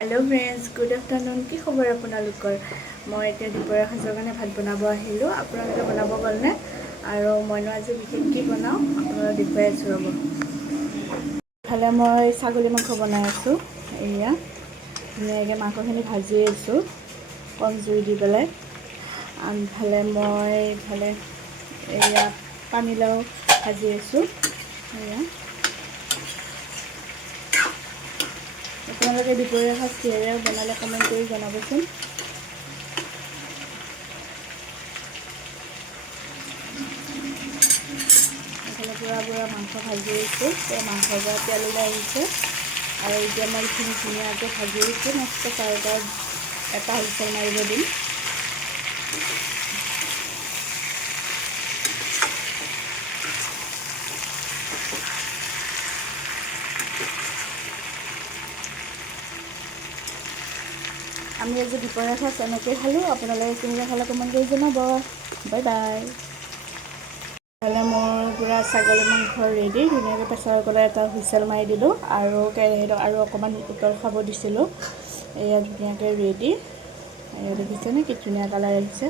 Hello friends, good afternoon. কি খবৰ আপোনালোকৰ? মই এতিয়া দুপৰীয়া সাজৰ কাৰণে ভাত বনাব আহিলোঁ। আপোনালোকে বনাব গ'লনে? আৰু মইনো আজি বিশেষ কি বনাওঁ আপোনালোকক দেখুৱাই আছোঁ ৰ'ব। ইফালে মই ছাগলী মাংস বনাই আছোঁ। এয়া ধুনীয়াকৈ মাংসখিনি ভাজি আছোঁ কম জুই দি পেলাই। আনফালে মই ইফালে এয়া পানীলাও ভাজি আছোঁ। এয়া আপোনালোকে দুপৰীয়া সাজ কিহেৰে বনালে কমেণ্ট কৰি জনাবচোন। এইফালে পুৰা মাংস ভাজি আছোঁ। মাংসৰ পৰা তেল ওলাই আহিছে আৰু এতিয়া মই এইখিনি ধুনীয়াকৈ ভাজি আছোঁ। মস্ত চাউলৰ এটা হুইচেল মাৰিব দিম। আমি আজি দুপৰীয়া সাজ এনেকৈ খালোঁ। আপোনালোকে কেনেকৈ খালে কমেণ্ট কৰি জনাব। Bye bye. ইফালে মোৰ পূৰা ছাগলী মাংস ৰেডি। ধুনীয়াকৈ প্ৰেছাৰ কুকাৰত এটা হুইচেল মাৰি দিলোঁ আৰু কেৰাহীত আৰু অকণমান উতল খাব দিছিলোঁ। এয়া ধুনীয়াকৈ ৰেডি। এয়া দেখিছেনে কি ধুনীয়া কালাৰ আহিছে।